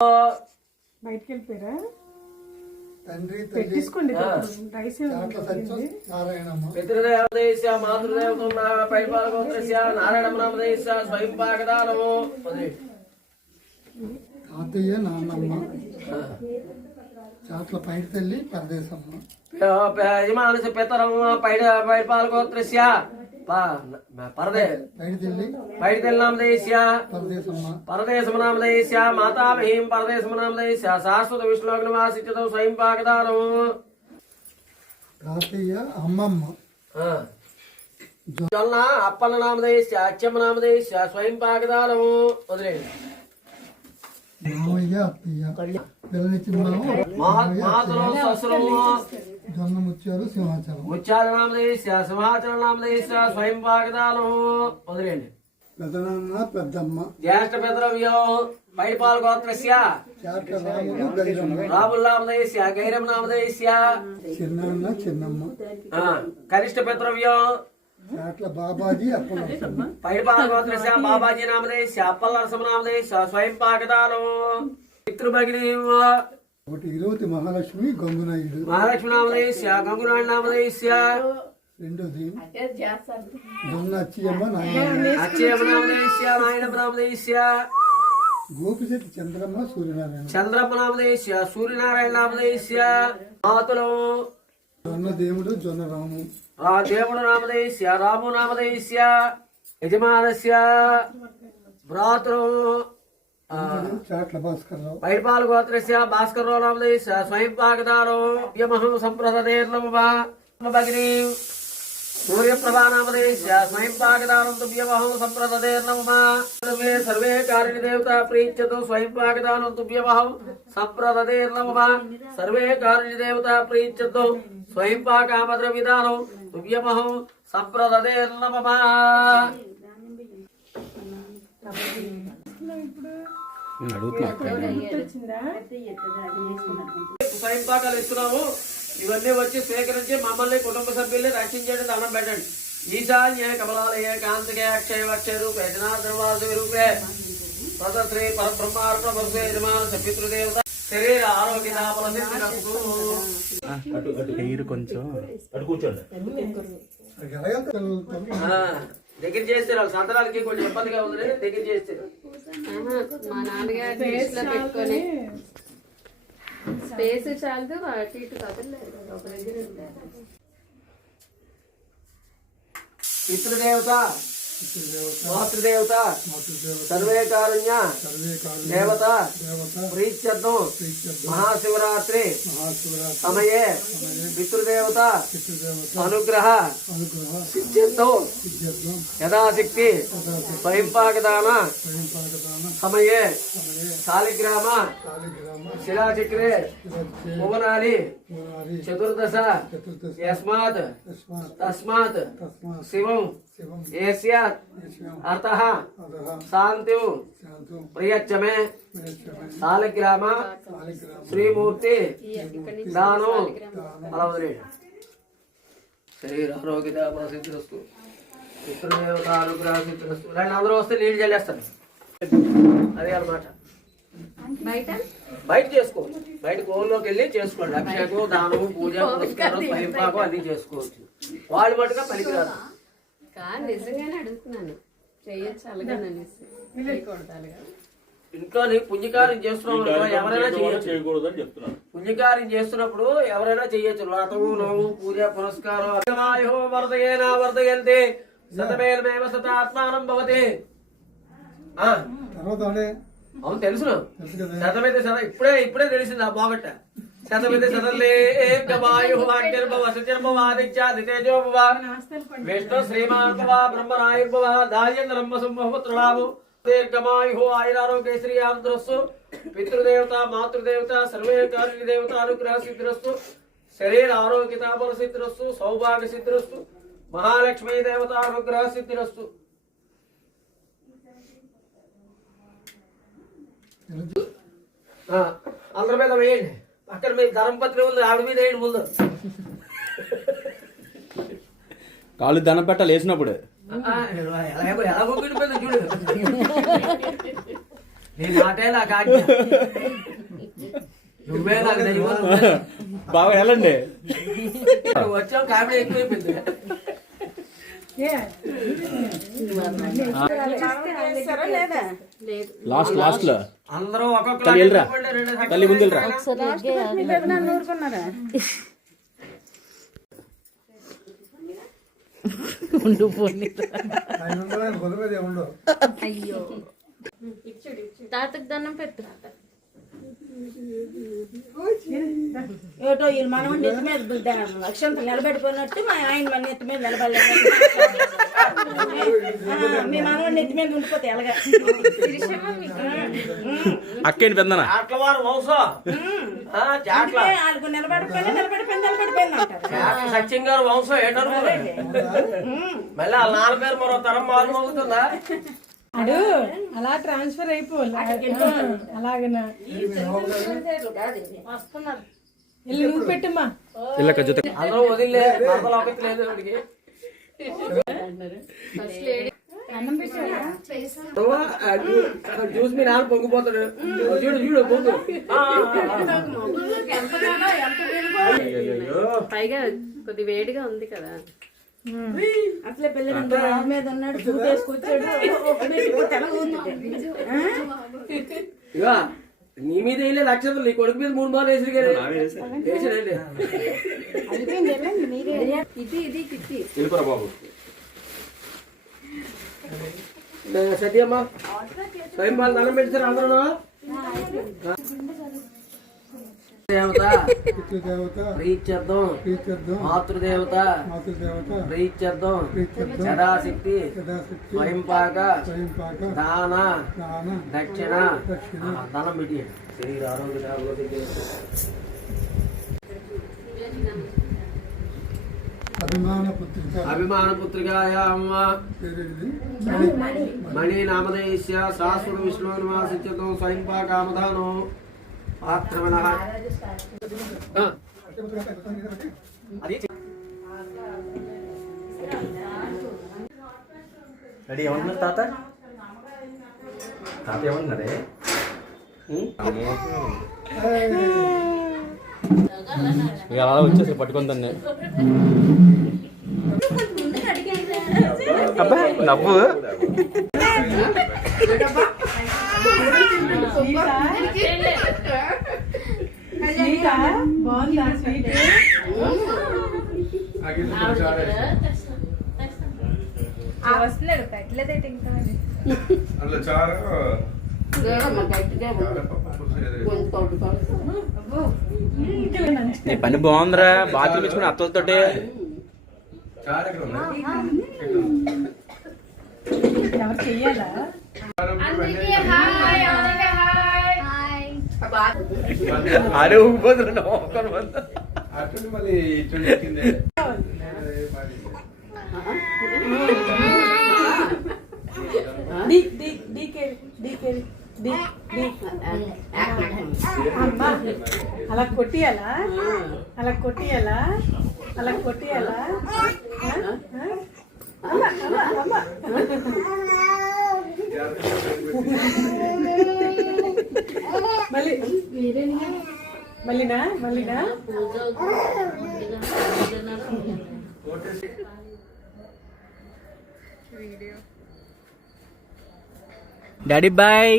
బయటికి వెళ్ళిపోయారా? తండ్రి పెట్టించుకోండి. పితృదేవదేశ మాతృదేవత పరిపాలగోత్రస్య నారాయణమనామదేశ స్వయం పాకదానము. తాతయ్య నాన్నమ్మ చాట్ల పైడి తల్లి పరదేశమ్మ యజమానస పితరం పరిపాలగోత్రస్య పరదేశమనామదేశ మాతామహీం పరదేశమనామదేశ శాశ్వత విష్ణుగ్నవాసితో స్వయం పాకదానం. తాతయ్య అమ్మమ్మ జొన్న అప్పన్న నామదేశ అచ్చమ్మ నామదేశ స్వయం పాకదానము. వదిలేండి. మామయ్య అత్తయ్య జొన్న ముత్యాలు సింహాచలం ముత్యాల నామదేశ సింహాచలం నామదేశ స్వయం పాకదానం. వదిలేండి. పెదనాన్న పెద్దమ్మ జ్యేష్ఠ పితరవ్యం బయటపాల గోత్రస్య రాముల నామదేశ గైరమ నామదేశ చిన్నాన్న చిన్నమ్మ కనిష్ట పితరవ్యం చాట్ల బాబాజీ అప్పల బయటపాల గోత్రస్య బాబాజీ నామదేశ అప్పల నరసింహ నామదేశ స్వయం పాకదానం. పితృభగిని ఒకటి ఇరువతి మహాలక్ష్మి గంగునాయుడు మహాలక్ష్మి నామదేశ గంగునాయుడు నామదేశ. రెండోది జొన్న అచ్చయ్యమ్మ నాయన అచ్చయ్యమ్మ నామదేశ నాయనమ్మ నామదేశ గోపిశెట్టి చంద్రమ్మ సూర్యనారాయణ చంద్రమ్మ నామదేశ సూర్యనారాయణ నామదేశ. మాతులు జొన్న దేవుడు జొన్న రాము దేవుడు నామదేశ రాము నామదేశ. యజమానస్య భ్రాతృ చాట్ల భాస్కర్రావు బయటపాల గోత్రస్య భాస్కర్రావు నామదేశ స్వయం పాకదానం. యమహం సంప్రదదేర్నమభగిని సూర్యప్రభా నామదేశ స్వయం పాకదానం. తుభ్యమహం సంప్రదదేర్నమ సర్వే కారిణి దేవత ప్రీత్యతో స్వయం పాకదానం. తుభ్యమహం సంప్రదదేర్నమ సర్వే కారిణి దేవత ప్రీత్యతో స్వయం పాకామద్ర విధానం. తుభ్యమహం సంప్రదదేర్నమ. స్వయం పాకాలు ఇస్తున్నాము. ఇవన్నీ వచ్చి స్వీకరించి మమ్మల్ని కుటుంబ సభ్యుల్ని రక్షించండి. దండం పెట్టండి. ఈశాన్య కమలాలయ కాంతికే అక్షయ అక్షయ రూపే జనార్దనవాస రూపే పదశ్రీ పరబ్రహ్మార్పణ వరుసే యజమాన పితృదేవత శరీర ఆరోగ్య దగ్గర చేస్తారు. వాళ్ళ సంతరాలకి కొంచెం ఇబ్బందిగా ఉంది. దగ్గర చేస్తారు. మా నాన్నగారు పెట్టుకొని స్పేస్ చాలదు. అటు ఇటు కదలలేదు. ఒక దగ్గర పితృదేవత మాతృదేవత సర్వే కారుణ్య దేవత ప్రీత్యర్థం మహాశివరాత్రి సమయే పితృదేవత అనుగ్రహ సిద్ధ్యర్థం యథాశక్తి స్వయం పాకదాన సమయే శాలిగ్రామ శిలాచక్రే భువనాని చతుర్దశ యస్మాత్ తస్మాత్ శివం ఏస్యాత్ అర్థః శాంతి ప్రియచ్చమే శాలిగ్రామ శ్రీమూర్తి దానం. అలా వదిలేడు. శరీర ఆరోగ్యత సిద్ధిరస్తు పితృదేవత అనుగ్రహ సిద్ధిరస్తు. రెండు అందరూ వస్తే నీళ్ళు చల్లేస్తాను. అదే అన్నమాట. బయట చేసుకోవచ్చు. బయట గోల్లోకి వెళ్ళి చేసుకోండి. అభిషేకం దానము పూజ పురస్కారం స్వయంపాకం అన్ని చేసుకోవచ్చు. వాళ్ళు మటుగా పనికిరాదు. నిజంగానే అడుగుతున్నాను. చేయొచ్చు అలాగే ఇంట్లో పుణ్యకార్యం చేస్తున్నప్పుడు ఎవరైనా చేయకూడదు అని చెప్తున్నాను. పుణ్యకార్యం చేస్తున్నప్పుడు ఎవరైనా చేయొచ్చు. వ్రతము నోము పూజ పురస్కారం వర్ధయేనా వర్ధయంతే శతమేలమేవ శతాత్మానం భవతి. అవును తెలుసు. శతమైతే శత ఇప్పుడే తెలిసింది. ఆ బాగట్ట శతమైతే శతలేర్భవాదిత్యాదితేజోభవ విష్ణు శ్రీమాన్భవ బ్రహ్మరాయుర్భవ దాయేంద్రమ్మ సింహపుత్రలాభు దీర్ఘమాయు ఆయురారోగ్య శ్రీయాద్రస్సు. పితృదేవత మాతృదేవత సర్వే కారుణ్య దేవత అనుగ్రహ సిద్ధిరస్తు. శరీర ఆరోగ్యత బల సిద్ధిరస్తు. సౌభాగ్య సిద్ధిరస్తు. మహాలక్ష్మీ దేవత అనుగ్రహ సిద్ధిరస్తు. అందరి మీద వేయండి. అక్కడ మీ ధర్మపత్రి ఉంది. ఆవిడ మీద వేయండి. ముందు కాళ్ళు దండం పెట్టాలి వేసినప్పుడు. ఎలా చూడు. నీ మాటే నాకు ఆజ్ఞ. నువ్వే నాకు దైవం. బాగా వెళ్ళండి. నువ్వు వచ్చావు కామెడీ ఎక్కువైపోయింది. లేదు లాస్ట్ లాస్ట్ లో అందరూ ఒక్కొక్క తల్లి వెళ్ళరా తల్లి ముందు వెళ్ళరా. అయ్యో తాతకు దండం పెట్టు. ఏటో వీళ్ళు మనం నెత్తి మీద అక్షంతలు నిలబెట్టుకున్నట్టు మా ఆయన మన నెత్తి మీద నిలబడలేదు. మీ మనవాడి నెత్తి మీద ఉండిపోతే ఎలాగా అక్కేంటి పెద్దనా చాట్ల వారు వంశం. చాట్ల వాళ్ళకు నిలబడిపోయింది అంటారు. చాట్ల సత్యం గారు వంశం ఏంటనుకోలేదు. మళ్ళీ వాళ్ళ నాన్న పేరు మరో తరం మారు మోగుతుందా? అడు అలా ట్రాన్స్ఫర్ అయిపోవాలి అలాగనా వెళ్ళి నువ్వు పెట్టమ్మా. ఇళ్ళక జೊತೆ అందరూ వదిలే లోపలికి లేదు వాడికి. ఫస్ట్ లేడీ చూసి మీ నాన్న పొంగిపోతాడు. చూడు చూడు పొంగు. పైగా కొద్ది వేడిగా ఉంది కదా. అసలే పిల్లలు రాజు మీద ఉన్నాడు షూట్ వేసుకొచ్చాడు. ఇవా నీ మీద వెళ్ళే లక్షలు నీ కొడుకు మీద 3 మార్లు వేసి ఇది ఇది కిట్టి వెళ్ళిపోరా బాబు. సత్యమ్మ స్వయం వాళ్ళు దండం పెట్టారు అందరూ. దేవత పితృదేవత ప్రీత్యర్థం ప్రీత్యర్థం మాతృదేవత మాతృదేవత ప్రీత్యర్థం ప్రీత్యర్థం యథాశక్తి యథాశక్తి స్వయంపాక స్వయంపాక దాన దాన దక్షిణ దక్షిణ దానం పెట్టి శరీర ఆరోగ్య అభిమాన పుత్రిక అభిమాన పుత్రికాయ అమ్మ పేరేంటి? మణి నామదేశ్య శాశ్వత విష్ణు నివాసిత్యతో స్వయంపాకామధానో ఆక్రమణ రెడీ ఏమన్నారు తాత తాత ఏమన్నారే అలా వచ్చేసి పట్టుకొని దాన్ని. అబ్బా నవ్వు బాగుందా స్వీట్? వస్తున్నాడు పెట్టలేదేంటి ఇంకా నీ పని బాగుందిరా బాత్రూమ్ ఇచ్చుకుని అత్తలతోటి. ఎవరు చెయ్యాలా? అరే ఊగిపోతున్నా అమ్మా అలా కొట్టియాలా అలా కొట్టియాలా అలా కొట్టియాలా? మళ్ళీ మళ్ళీనా మళ్ళీనా డాడీ బాయ్.